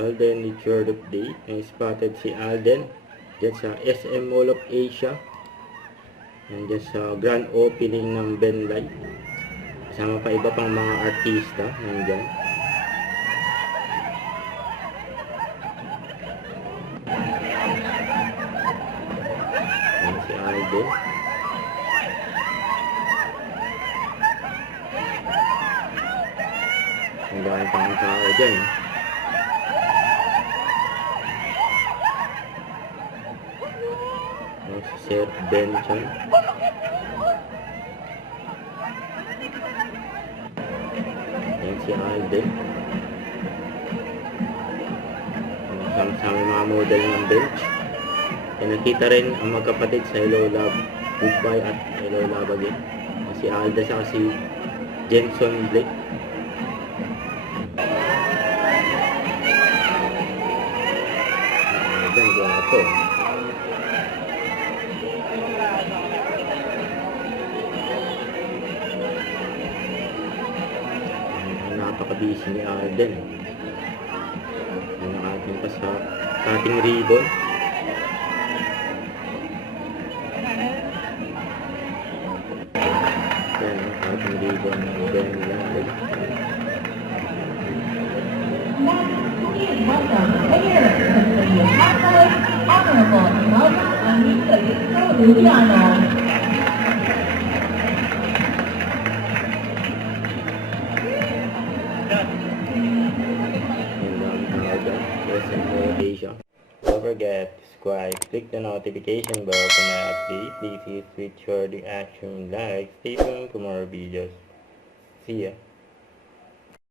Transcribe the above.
Alden Richard Update. May spotted si Alden dyan sa SM Mall of Asia. Nandiyan sa grand opening ng Benlay. Kasama pa iba pang mga artista. Nandiyan. Yan si Alden. Ang dami pang tao dyan. Si Sir Ben Chan. Yan si Alden. Sama-sama mga model ng bench. Nakita rin ang magkapatid sa Hello Love Goodbye at Hello Love Again. Si Alden sa si Jenson Blake. Ayan, gwapo. Napaka-busy ni Alden. Yung ating pa sa ating ribbon. Yan ang ating ribbon. Then, welcome, Mayor of the City of Pasay, Honorable Imelda Anita Luciano. Don't forget to subscribe, click the notification bell for my update. Please hit with your reaction, like, stay tuned for more videos. See ya.